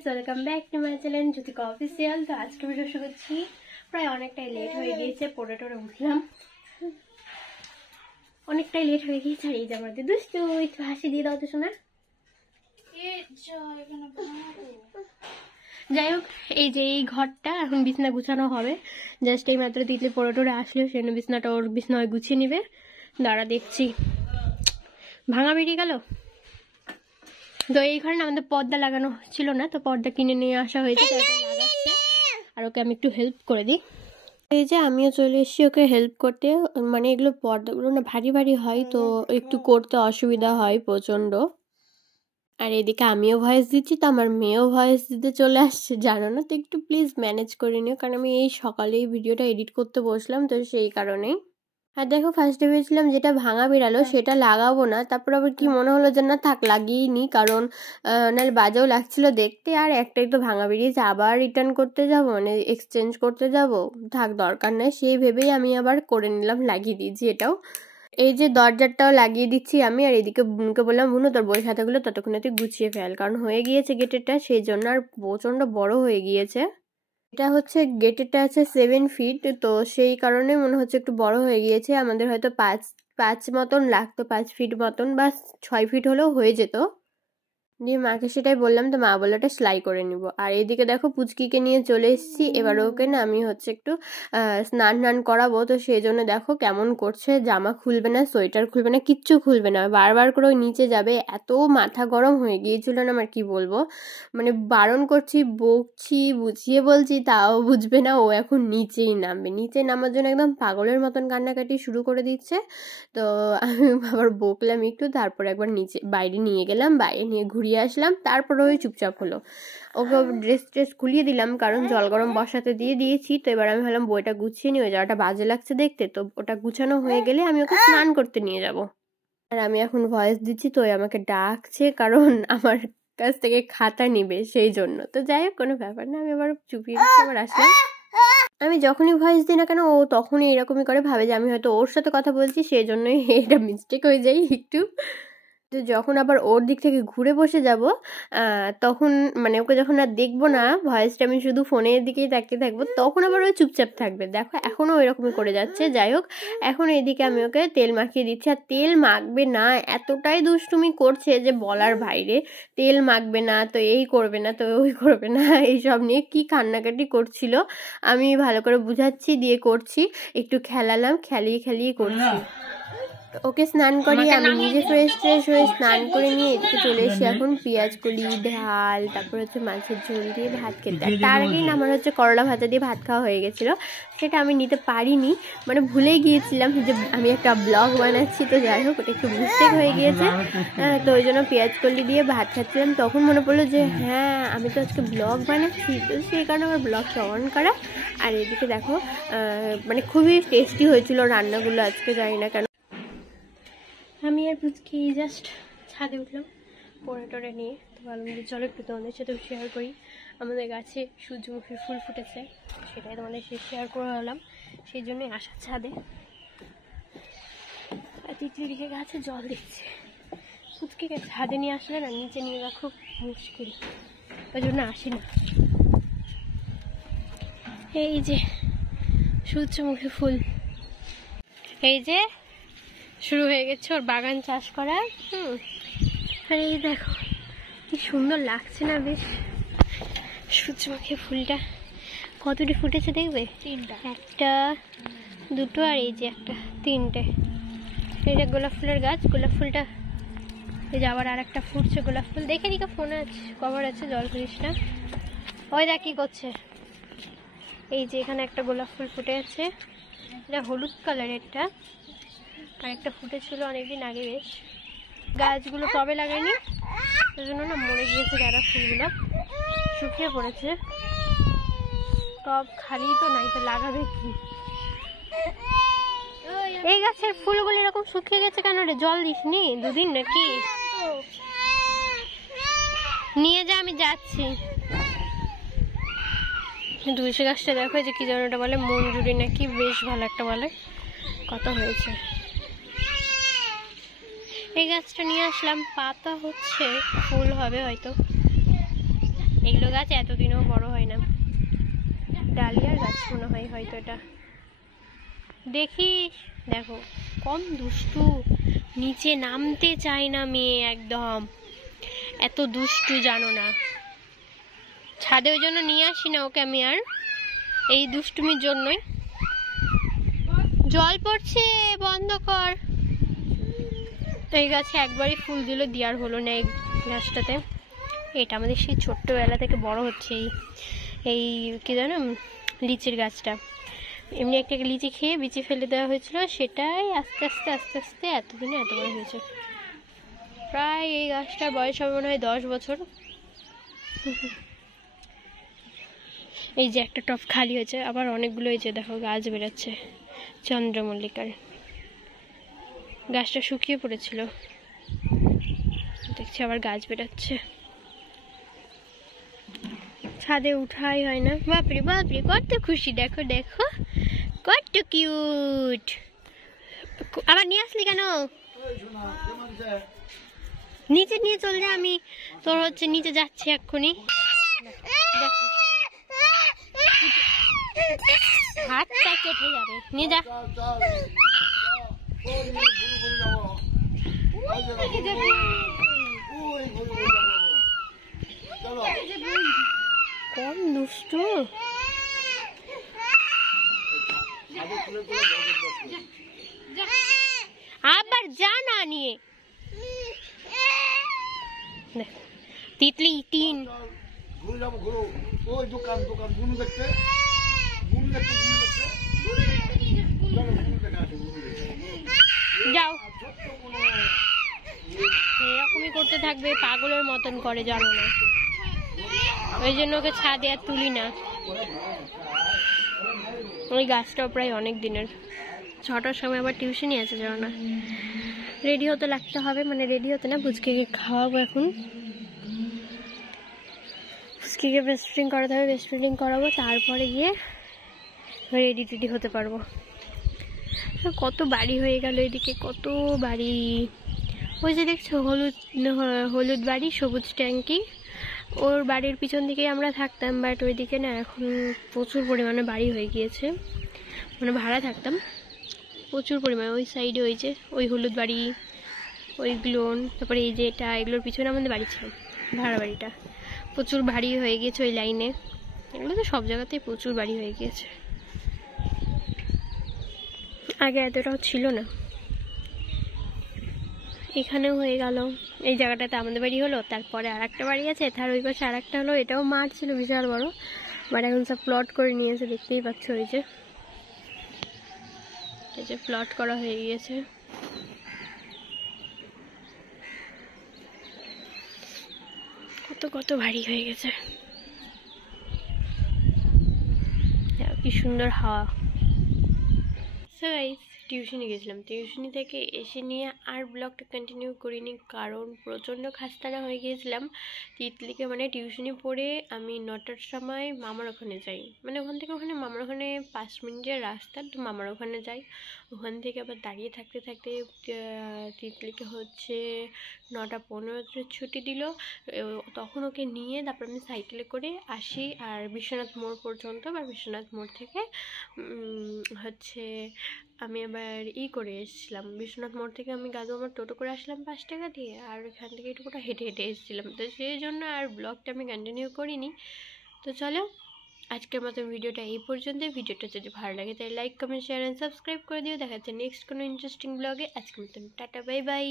Guys, welcome back to my channel Jyotika official. তো আজকে video শুরু করছি, প্রায় অনেকটাই লেট হয়ে গিয়েছে। পড়ে উঠলাম, অনেকটাই লেট হয়ে গিয়েছে। আর এই যে আমাদের দুষ্টু, একটু হাসি দিয়ে দাও তো শোনা। যাই হোক, এই যে এই ঘরটা এখন বিছনা গুছানো হবে। জাস্ট এই মাত্র তিতলি পড়ে আসলে সেজন্য বিছনাটা ওর বিছনায় গুছিয়ে নিবে। দাঁড়া দেখছি, ভাঙা বেরিয়ে গেল। তো এই ঘরে না আমাদের পর্দা লাগানো ছিল না, তো পর্দা কিনে নিয়ে আসা হয়েছে, লাগাচ্ছে। আর ওকে আমি একটু হেল্প করে দিই। এই যে আমিও চলে এসেছি ওকে হেল্প করতে। মানে এগুলো পর্দাগুলো না ভারী ভারী হয়, তো একটু করতে অসুবিধা হয় প্রচন্ড। আর এদিকে আমিও ভয়েস দিচ্ছি, তো আমার মেয়েও ভয়েস দিতে চলে আসছে, জানো না। তো একটু প্লিজ ম্যানেজ করে নিও, কারণ আমি এই সকালেই ভিডিওটা এডিট করতে বসলাম, তো সেই কারণেই। আর দেখো, ফার্স্টে ভেবেছিলাম যেটা ভাঙা বেরালো সেটা লাগাবো না, তারপর আবার কি মনে হলো যে না থাক, লাগিয়েই নি, কারণ নাহলে বাজেও লাগছিল দেখতে। আর একটাই তো ভাঙা বেরিয়েছে, আবার রিটার্ন করতে যাব, মানে এক্সচেঞ্জ করতে যাব, থাক দরকার নেই, সেই ভেবেই আমি আবার করে নিলাম, লাগিয়ে দিয়েছি এটাও। এই যে দরজাটাও লাগিয়ে দিচ্ছি আমি। আর এদিকে বুনুকে বললাম, বুনু তোর বই খাতাগুলো ততক্ষণে তুই গুছিয়ে ফেল, কারণ হয়ে গিয়েছে গেটেরটা, সেই জন্য আর প্রচণ্ড বড় হয়ে গিয়েছে। এটা হচ্ছে গেটেরটা আছে 7 ফিট, তো সেই কারণে মনে হচ্ছে একটু বড় হয়ে গিয়েছে। আমাদের হয়তো 5 মতন লাগতো, 5 ফিট মতন বা 6 ফিট হলেও হয়ে যেত। দিয়ে মাকে সেটাই বললাম, তো মা বললো ওটা সেলাই করে নিব। আর এইদিকে দেখো পুচকিকে নিয়ে চলে এসেছি। এবার ওকে না আমি হচ্ছে একটু স্নান করাবো, তো সেই জন্য দেখো কেমন করছে। জামা খুলবে না, সোয়েটার খুলবে না, কিচ্ছু খুলবে না, বারবার করে ওই নিচে যাবে। এত মাথা গরম হয়ে গিয়েছিল না আমার, কি বলবো। মানে বারণ করছি, বকছি, বুঝিয়ে বলছি, তাও বুঝবে না। ও এখন নিচেই নামবে, নিচে নামার জন্য একদম পাগলের মতন কান্নাকাটি শুরু করে দিচ্ছে। তো আমি আবার বকলাম একটু, তারপর একবার নিচে বাইরে নিয়ে গেলাম, বাইরে নিয়ে ঘুরিয়ে আসলাম, তারপরে ওই চুপচাপ হলো। ওকে ড্রেস খুলিয়ে দিলাম, কারণ জল গরম বসাতে দিয়েছি। তো এবার আমি ভাবলাম বইটা গুছিয়ে নিয়ে, ওই জায়গাটা বাজে লাগছে দেখতে, তো ওটা গুছানো হয়ে গেলে আমি ওকে স্নান করতে নিয়ে যাব। আর আমি এখন ভয়েস দিচ্ছি, তো আমাকে ডাকছে, কারণ আমার কাছ থেকে খাতা নিবে, সেই জন্য। তো যাই হোক, কোনো ব্যাপার না, আমি আবার চুপিয়ে দিচ্ছি, আবার আসলাম। আমি যখনই ভয়েস দিই না কেন, ও তখনই এরকমই করে, ভাবে যে আমি হয়তো ওর সাথে কথা বলছি, সেই জন্যই এটা মিস্টেক হয়ে যায় একটু। তো যখন আবার ওর দিক থেকে ঘুরে বসে যাব, তখন মানে ওকে যখন আর দেখবো না, ভয়েসটা আমি শুধু ফোনের দিকেই তাকিয়ে থাকবো, তখন আবার ওই চুপচাপ থাকবে। দেখো এখনও এরকমই করে যাচ্ছে। যাই হোক, এখন এইদিকে আমি ওকে তেল মাখিয়ে দিচ্ছি। আর তেল মাখবে না, এতটাই দুষ্টুমি করছে যে বলার বাইরে। তেল মাখবে না, তো এই করবে না, তো ওই করবে না, এইসব নিয়ে কি কান্নাকাটি করছিল। আমি ভালো করে বুঝাচ্ছি, দিয়ে করছি, একটু খেলালাম, খেলিয়ে করছি। ওকে স্নান করিয়ে আমি নিজে ফ্রেশ হয়ে স্নান করে নিয়ে এদিকে চলে এসে এখন পেঁয়াজ কলি, ঢাল, তারপর হচ্ছে মাছের ঝোল দিয়ে ভাত খেতে। তার আগেই না আমার হচ্ছে করলা ভাজা দিয়ে ভাত খাওয়া হয়ে গেছিলো, সেটা আমি নিতে পারিনি, মানে ভুলেই গিয়েছিলাম যে আমি একটা ব্লগ বানাচ্ছি। তো যাই হোক, ওটা একটু মিস্টেক হয়ে গিয়েছে, তো ওই জন্য পেঁয়াজ কলি দিয়ে ভাত খাচ্ছিলাম। তখন মনে পড়লো যে হ্যাঁ, আমি তো আজকে ব্লগ বানাচ্ছি, তো সেই কারণে আমার ব্লগটা অন করা। আর এদিকে দেখো, মানে খুবই টেস্টি হয়েছিল রান্নাগুলো আজকে, জানি না কেন। আমি আর পুচকি জাস্ট ছাদে উঠলাম পড়ে নিয়ে, তো ভালো যে চলো একটু তোমাদের সাথে শেয়ার করি। আমাদের গাছে সূর্যমুখীর ফুল ফুটেছে, সেটাই তোমাদের সাথে শেয়ার করে হলাম, সেই জন্যই আসা ছাদে। আর তিতলি দিকে গাছে জল দিচ্ছে। পুচকিকে ছাদে নিয়ে আসলে না নিচে নিয়ে যাওয়া খুব মুশকিল, ওই জন্য আসি না। এই যে সূর্যমুখী ফুল, এই যে শুরু হয়ে গেছে ওর বাগান চাষ করা। আর এই দেখো কি সুন্দর লাগছে না, বেশ। সূর্যমুখী ফুলটা কতটি ফুটেছে দেখবে, 3টা, 1টা 2টো, আর এই যে একটা 3টে। এটা গোলাপ ফুলের গাছ, গোলাপ ফুলটা এই যে আবার আর একটা ফুটছে গোলাপ ফুল। দেখে দিকে ফোনে আছে, কভার আছে, জল করিস না। ওই দেখ কি করছে। এই যে এখানে একটা গোলাপ ফুল ফুটে আছে, এটা হলুদ কালারেরটা, আর একটা ফুটেছিল অনেকদিন আগে। বেশ গাছগুলো তবে লাগায়নি, ওই জন্য না মরে গিয়েছে, যারা ফুলগুলো শুকিয়ে পড়েছে। টব খালি তো নাই, তো লাগাবে কি। এই গাছের ফুলগুলো এরকম শুকিয়ে গেছে কেন রে? জল দিসনি 2 দিন নাকি? নিয়ে যা, আমি যাচ্ছি। তুলসী গাছটা দেখো, যে কি যেন ওটা বলে, মঞ্জুরি নাকি, বেশ ভালো একটা বলে, কত হয়েছে। এই গাছটা নিয়ে আসলাম, পাতা হচ্ছে, ফুল হবে হয়তো। এগুলো গাছ এতদিনও বড় হয় না, ডালিয়ার গাছ মনে হয় হয়তো এটা। দেখি দেখো কম দুষ্টু, নিচে নামতে চায় না মেয়ে, একদম এত দুষ্টু জানো না। ছাদে ওই জন্য নিয়ে আসি না ওকে আমি আর, এই দুষ্টুমির জন্যই। জল পড়ছে, বন্ধ কর। এই গাছে একবারই ফুল দিল, দেওয়ার হলো না এই গাছটাতে। এটা আমাদের সেই ছোট্টবেলা থেকে বড় হচ্ছে এই কি জানো লিচির গাছটা। এমনি একটা লিচি খেয়ে বিচি ফেলে দেওয়া হয়েছিল, সেটাই আস্তে আস্তে আস্তে আস্তে এতদিনে এত বড় হয়েছে। প্রায় এই গাছটার বয়স হবে মনে হয় 10 বছর। এই যে একটা টব খালি হয়েছে, আবার অনেকগুলো এই যে দেখো গাছ বেরোচ্ছে চন্দ্রমল্লিকার। গাছটা শুকিয়ে পড়েছিল, দেখছি আবার গাছ বেরোচ্ছে। ছাদে উঠাই হয় না। বাপরে বাপরে কত খুশি, দেখো দেখো কত কিউট। আবার নিয়ে আসলি কেন? নিচে নিয়ে চল যা, আমি তোর হচ্ছে নিচে যাচ্ছি এক্ষুনি। হাতটা কেটে যাবে, নিয়ে যা। কম দুষ্টু, আবার যা না নিয়ে। তিতলি 3 যাও, এরকমই করতে থাকবে, পাগলের মতন করে জানো না, ওই জন্য ওকে ছাদে আর তুলি না। ওই গাছটাও প্রায় অনেক দিনের। 6টার সময় আবার টিউশনই আছে জানো না। রেডি হতে লাগতে হবে, মানে রেডি হতে না, পুচকিকে খাওয়াবো এখন। পুচকিকে ব্রেস্ট ফিডিং করাতে হবে, ব্রেস্ট ফিডিং করাবো, তারপরে গিয়ে রেডি টেডি হতে পারবো। কত বাড়ি হয়ে গেল এদিকে, কত বাড়ি। ওই যে দেখছো হলুদ হলুদ বাড়ি, সবুজ ট্যাঙ্কি, ওর বাড়ির পিছন দিকেই আমরা থাকতাম, বাট ওইদিকে না এখন প্রচুর পরিমাণে বাড়ি হয়ে গিয়েছে, মানে ভাড়া থাকতাম প্রচুর পরিমাণে। ওই সাইডে ওই যে ওই হলুদ বাড়ি, ওইগুলো, তারপরে এই যে এটা, এগুলোর পিছনে আমাদের বাড়ি ছিল, ভাড়া বাড়িটা। প্রচুর বাড়ি হয়ে গিয়েছে ওই লাইনে, এগুলো তো সব জায়গাতেই প্রচুর বাড়ি হয়ে গিয়েছে, আগে এতটাও ছিল না। এখানেও হয়ে গেল, এই জায়গাটাতে আমাদের বাড়ি হলো, তারপরে আর একটা বাড়ি আছে, তার ওই পাশে আর একটা হলো। এটাও মাঠ ছিল বিশাল বড়, বাট এখন সব প্লট করে নিয়েছে, দেখতেই পাচ্ছ। ওই যে প্লট করা হয়ে গিয়েছে। কত কত ভারী হয়ে গেছে, কি সুন্দর হাওয়া। টিউশনি গেছিলাম, টিউশনি থেকে এসে নিয়ে আর ব্লগটা কন্টিনিউ করিনি, কারণ প্রচণ্ড খাস্তানা হয়ে গিয়েছিলাম। তিতলিকে মানে টিউশনি পড়ে আমি 9টার সময় মামার ওখানে যাই, মানে ওখান থেকে ওখানে মামার ওখানে 5 মিনিটের রাস্তা, তো মামার ওখানে যাই। ওখান থেকে আবার দাঁড়িয়ে থাকতে থাকতে তিতলিকে হচ্ছে 9টা 15 ছুটি দিল, তখন ওকে নিয়ে তারপর আমি সাইকেলে করে আসি আর বিশ্বনাথ মোড় পর্যন্ত, বা বিশ্বনাথ মোড় থেকে হচ্ছে আমি আবার করে এসেছিলাম। বিশ্বনাথ মোড় থেকে আমি গাজু আমার টোটো করে আসলাম 5 টাকা দিয়ে, আর এখান থেকে একটুকুটা হেঁটে হেঁটে এসেছিলাম, তো সেই জন্য আর ব্লগটা আমি কন্টিনিউ করিনি। তো চলো আজকের মতো ভিডিওটা এই পর্যন্ত। ভিডিওটা যদি ভালো লাগে তাহলে like comment share and subscribe করে দিও। দেখা যাচ্ছে নেক্সট কোনো ইন্টারেস্টিং ব্লগে। আজকের মতন টাটা, বাই বাই।